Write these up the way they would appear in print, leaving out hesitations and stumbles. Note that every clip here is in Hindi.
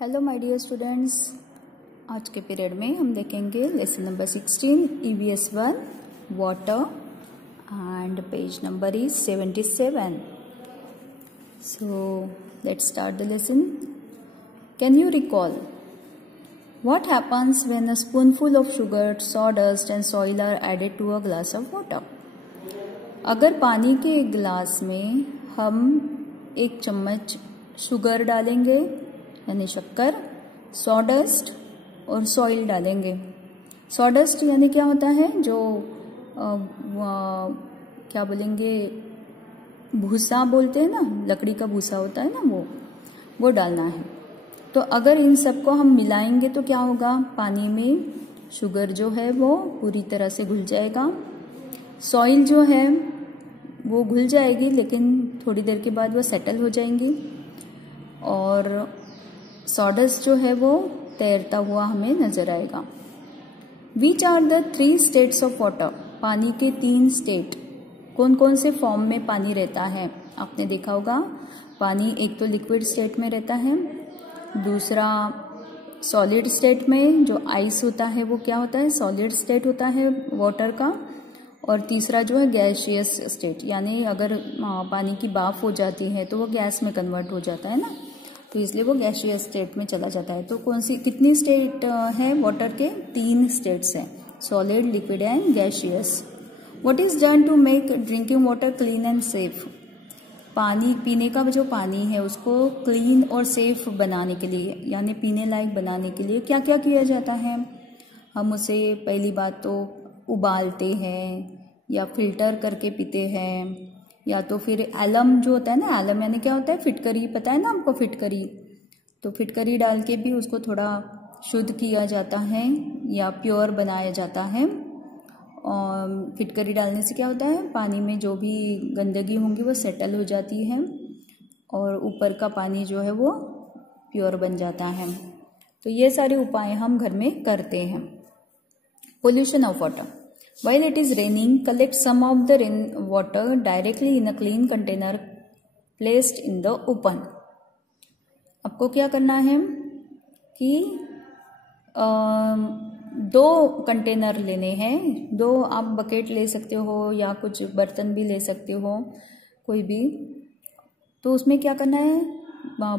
हेलो माय डियर स्टूडेंट्स, आज के पीरियड में हम देखेंगे lesson number 16 EVS 1 water and page number is 77. So let's start the lesson. Can you recall what happens when a spoonful of sugar, sawdust and soil are added to a glass of water? अगर पानी के एक गिलास में हम एक चम्मच शुगर डालेंगे यानी शक्कर, सॉडस्ट और सॉइल डालेंगे. सॉडस्ट यानी क्या होता है, जो क्या बोलेंगे, भूसा बोलते हैं ना, लकड़ी का भूसा होता है ना, वो डालना है. तो अगर इन सबको हम मिलाएंगे तो क्या होगा, पानी में शुगर जो है वो पूरी तरह से घुल जाएगा. सॉइल जो है वो घुल जाएगी लेकिन थोड़ी देर के बाद वो सेटल हो जाएंगी. और सॉडस्ट जो है वो तैरता हुआ हमें नजर आएगा. Which are the 3 states of water? पानी के 3 स्टेट. कौन कौन से फॉर्म में पानी रहता है? आपने देखा होगा, पानी एक तो लिक्विड स्टेट में रहता है, दूसरा सॉलिड स्टेट में, जो आइस होता है वो क्या होता है, सॉलिड स्टेट होता है वाटर का, और तीसरा जो है गैसियस स्टेट, यानी अगर पानी की भाप हो जाती है तो वो गैस में कन्वर्ट हो जाता है ना, तो इसलिए वो गैसियस स्टेट में चला जाता है. तो कौन सी कितनी स्टेट है वाटर के? 3 स्टेट्स हैं, solid, liquid and gaseous. What is done to make drinking water clean and safe? पानी, पीने का जो पानी है उसको क्लीन और सेफ बनाने के लिए, यानी पीने लायक बनाने के लिए क्या क्या किया जाता है? हम उसे पहली बात तो उबालते हैं या फिल्टर करके पीते हैं, या तो फिर एलम जो होता है ना, एलम यानी क्या होता है, फिटकरी, पता है ना आपको फिटकरी, तो फिटकरी डाल के भी उसको थोड़ा शुद्ध किया जाता है या प्योर बनाया जाता है. और फिटकरी डालने से क्या होता है, पानी में जो भी गंदगी होंगी वो सेटल हो जाती है और ऊपर का पानी जो है वो प्योर बन जाता है. तो ये सारे उपाय हम घर में करते हैं. Pollution of water. While it is raining, collect some of the rain water directly in a clean container placed in the open. आपको क्या करना है कि 2 कंटेनर लेने हैं. 2 आप बकेट ले सकते हो या कुछ बर्तन भी ले सकते हो, कोई भी. तो उसमें क्या करना है,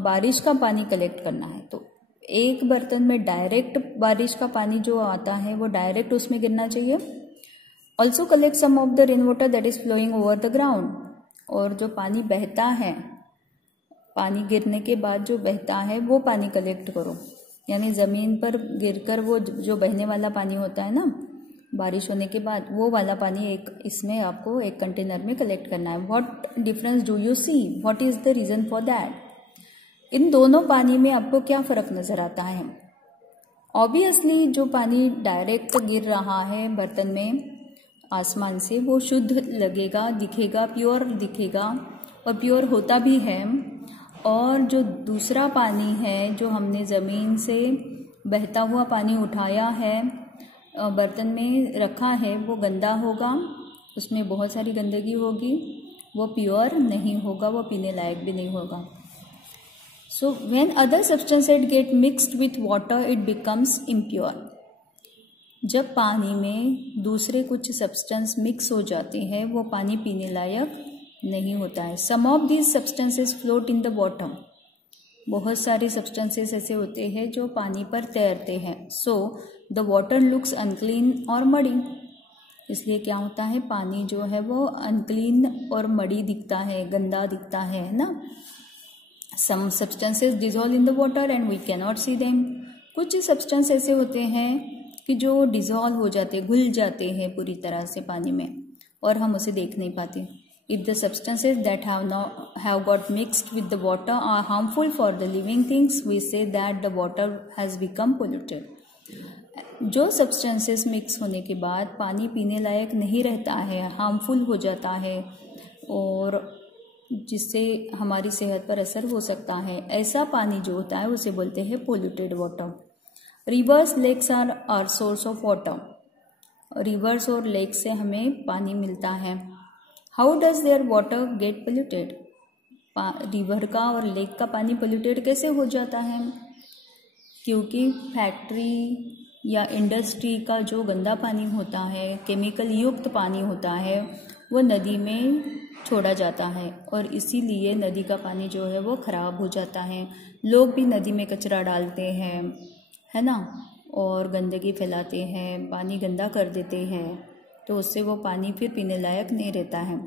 बारिश का पानी कलेक्ट करना है. तो एक बर्तन में डायरेक्ट बारिश का पानी जो आता है वो डायरेक्ट उसमें गिरना चाहिए. Also collect some of the rain water that is flowing over the ground. और जो पानी बहता है, पानी गिरने के बाद जो बहता है वो पानी कलेक्ट करो, यानी ज़मीन पर गिरकर वो जो बहने वाला पानी होता है ना बारिश होने के बाद, वो वाला पानी एक इसमें आपको एक कंटेनर में कलेक्ट करना है. What difference do you see? What is the reason for that? इन दोनों पानी में आपको क्या फ़र्क नज़र आता है? ऑब्वियसली जो पानी डायरेक्ट गिर रहा है बर्तन में आसमान से, वो शुद्ध लगेगा, दिखेगा, प्योर दिखेगा और प्योर होता भी है. और जो दूसरा पानी है जो हमने ज़मीन से बहता हुआ पानी उठाया है, बर्तन में रखा है, वो गंदा होगा, उसमें बहुत सारी गंदगी होगी, वो प्योर नहीं होगा, वो पीने लायक भी नहीं होगा. So when other substances gate mixed with water it becomes impure. जब पानी में दूसरे कुछ सब्सटेंस मिक्स हो जाते हैं वो पानी पीने लायक नहीं होता है. Some of these substances float in the bottom. बहुत सारे सब्सटेंसेस ऐसे होते हैं जो पानी पर तैरते हैं. So the water looks unclean और मडी. इसलिए क्या होता है, पानी जो है वो अनक्लीन और मडी दिखता है, गंदा दिखता है ना. Some substances dissolve in the water and we can not see them. कुछ सब्सटेंस ऐसे होते हैं कि जो डिजॉल्व हो जाते, घुल जाते हैं पूरी तरह से पानी में और हम उसे देख नहीं पाते. If the substances that have got mixed with the water are harmful for the living things we say that the water has become polluted. जो सब्सटेंसेस मिक्स होने के बाद पानी पीने लायक नहीं रहता है, हार्मफुल हो जाता है और जिससे हमारी सेहत पर असर हो सकता है, ऐसा पानी जो होता है उसे बोलते हैं polluted water. Rivers lakes are source of water. Rivers और लेक से हमें पानी मिलता है. How does their water get polluted? River का और लेक का पानी पोल्यूटेड कैसे हो जाता है? क्योंकि फैक्ट्री या इंडस्ट्री का जो गंदा पानी होता है, केमिकल युक्त पानी होता है, वो नदी में छोड़ा जाता है और इसीलिए नदी का पानी जो है वो ख़राब हो जाता है। लोग भी नदी में कचरा डालते हैं, है ना, और गंदगी फैलाते हैं, पानी गंदा कर देते हैं, तो उससे वो पानी फिर पीने लायक नहीं रहता है।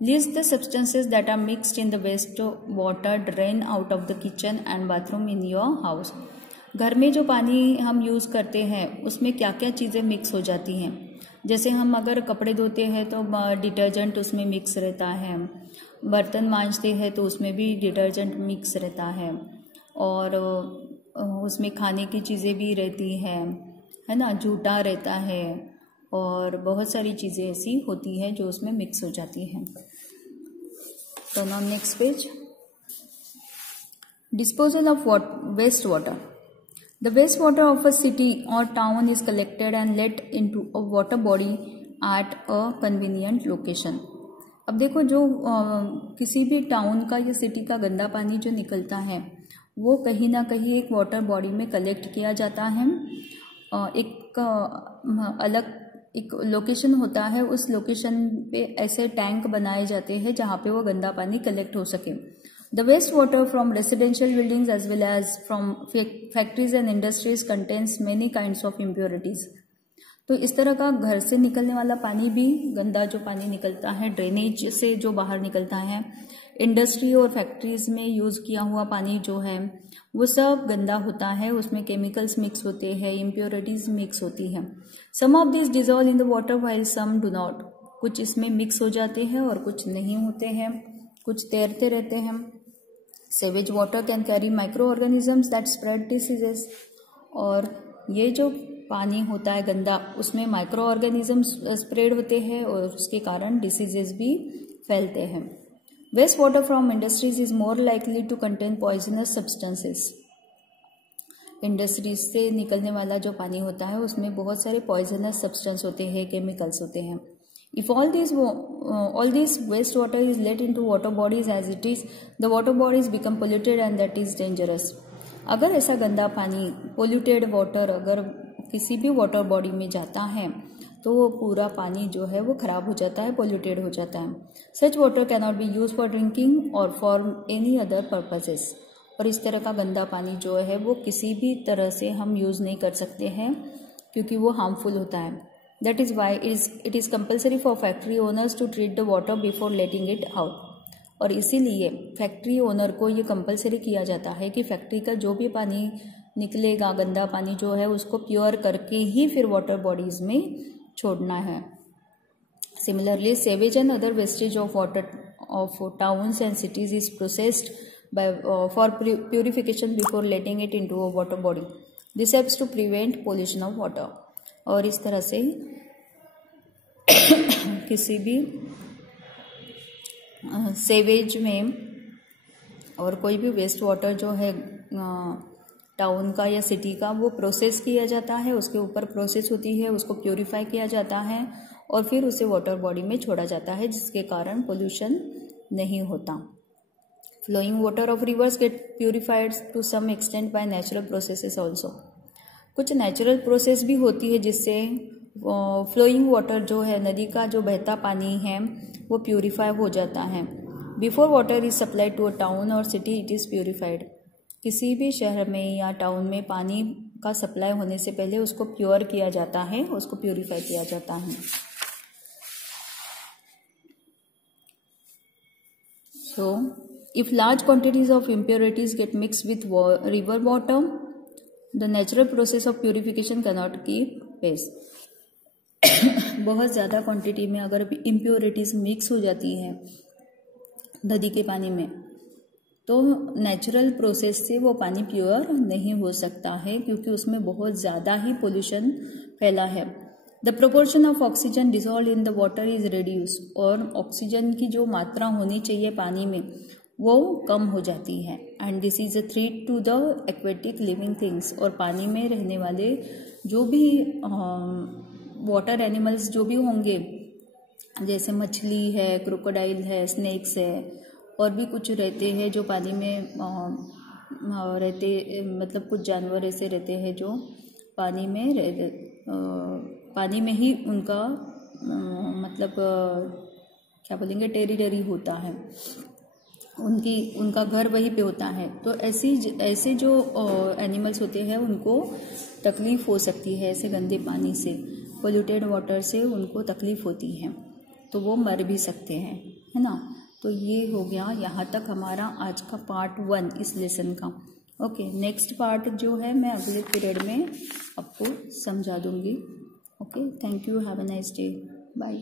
List the substances that are mixed in the waste water drain out of the kitchen and bathroom in your house. घर में जो पानी हम यूज़ करते हैं उसमें क्या क्या चीज़ें मिक्स हो जाती हैं। जैसे हम अगर कपड़े धोते हैं तो डिटर्जेंट उसमें मिक्स रहता है, बर्तन मांजते हैं तो उसमें भी डिटर्जेंट मिक्स रहता है, और उसमें खाने की चीज़ें भी रहती हैं, है ना, जूठा रहता है, और बहुत सारी चीज़ें ऐसी होती हैं जो उसमें मिक्स हो जाती हैं। तो now next page, disposal of waste water. The waste water of a city or town is collected and let into a water body at a convenient location. अब देखो, जो किसी भी टाउन का या सिटी का गंदा पानी जो निकलता है वो कहीं ना कहीं एक वाटर बॉडी में कलेक्ट किया जाता है। एक अलग एक लोकेशन होता है, उस लोकेशन पे ऐसे टैंक बनाए जाते हैं जहाँ पे वो गंदा पानी कलेक्ट हो सके। The waste water from residential buildings as well as from factories and industries contains many kinds of impurities. तो इस तरह का घर से निकलने वाला पानी भी, गंदा जो पानी निकलता है ड्रेनेज से जो बाहर निकलता है, इंडस्ट्री और फैक्ट्रीज में यूज़ किया हुआ पानी जो है वो सब गंदा होता है, उसमें केमिकल्स मिक्स होते हैं, इम्प्योरिटीज मिक्स होती हैं। Some of this dissolve in the water while some do not. कुछ इसमें मिक्स हो जाते हैं और कुछ नहीं होते हैं, कुछ तैरते रहते हैं। Sewage water can carry micro organisms that spread diseases. और ये जो पानी होता है गंदा, उसमें माइक्रो ऑर्गेनिजम्स स्प्रेड होते हैं और उसके कारण डिसीजेस भी फैलते हैं। Waste water from industries is more likely to contain poisonous substances. Industries से निकलने वाला जो पानी होता है उसमें बहुत सारे पॉइजनस सब्सटेंस होते हैं, केमिकल्स होते हैं। If all this wastewater is let into water bodies as it is, the water bodies become polluted and that is dangerous. अगर ऐसा गंदा पानी, पोल्यूटेड वाटर अगर किसी भी वाटर बॉडी में जाता है तो वो पूरा पानी जो है वो खराब हो जाता है, पोल्यूटेड हो जाता है। सच water can not be use for drinking और फॉर एनी अदर पर्पसेस। और इस तरह का गंदा पानी जो है वो किसी भी तरह से हम यूज़ नहीं कर सकते हैं क्योंकि वो हार्मफुल होता है। That is why it is compulsory for factory owners to treat the water before letting it out. और इसीलिए फैक्ट्री ओनर को ये कंपलसरी किया जाता है कि फैक्ट्री का जो भी पानी निकलेगा, गंदा पानी जो है, उसको प्योर करके ही फिर वाटर बॉडीज में छोड़ना है। Similarly sewage and other wastage of water of towns and cities is processed by for purification before letting it into a water body. This helps to prevent pollution of water. और इस तरह से किसी भी सेवेज में और कोई भी वेस्ट वाटर जो है टाउन का या सिटी का, वो प्रोसेस किया जाता है, उसके ऊपर प्रोसेस होती है, उसको प्योरीफाई किया जाता है और फिर उसे वाटर बॉडी में छोड़ा जाता है, जिसके कारण पोल्यूशन नहीं होता। Flowing water of rivers get purified to some extent by natural processes also. कुछ नेचुरल प्रोसेस भी होती है जिससे फ्लोइंग वाटर जो है, नदी का जो बहता पानी है, वो प्योरीफाई हो जाता है। Before water is supplied to a town और सिटी इट इज़ प्योरीफाइड। किसी भी शहर में या टाउन में पानी का सप्लाई होने से पहले उसको प्योर किया जाता है, उसको प्योरीफाई किया जाता है। So, if large quantities of impurities get mixed with river water, the natural process of purification cannot keep pace. बहुत ज़्यादा क्वांटिटी में अगर इम्प्योरिटीज़ मिक्स हो जाती हैं नदी के पानी में, तो नेचुरल प्रोसेस से वो पानी प्योर नहीं हो सकता है क्योंकि उसमें बहुत ज़्यादा ही पोल्यूशन फैला है। The proportion of oxygen dissolve in the water is reduce. और ऑक्सीजन की जो मात्रा होनी चाहिए पानी में वो कम हो जाती है। And this is a threat to the aquatic living things. और पानी में रहने वाले जो भी वाटर एनिमल्स जो भी होंगे, जैसे मछली है, क्रोकोडाइल है, स्नेक्स है, और भी कुछ रहते हैं जो पानी में रहते, मतलब कुछ जानवर ऐसे रहते हैं जो पानी में ही उनका मतलब क्या बोलेंगे, टेरिटरी होता है, उनका घर वहीं पे होता है। तो ऐसे जो एनिमल्स होते हैं उनको तकलीफ हो सकती है, ऐसे गंदे पानी से, पोल्यूटेड वाटर से उनको तकलीफ होती है, तो वो मर भी सकते हैं, है ना। तो ये हो गया यहाँ तक हमारा आज का पार्ट 1 इस लेसन का। ओके, नेक्स्ट पार्ट जो है मैं अगले पीरियड में आपको समझा दूंगी। Okay, thank you, have a nice day, bye.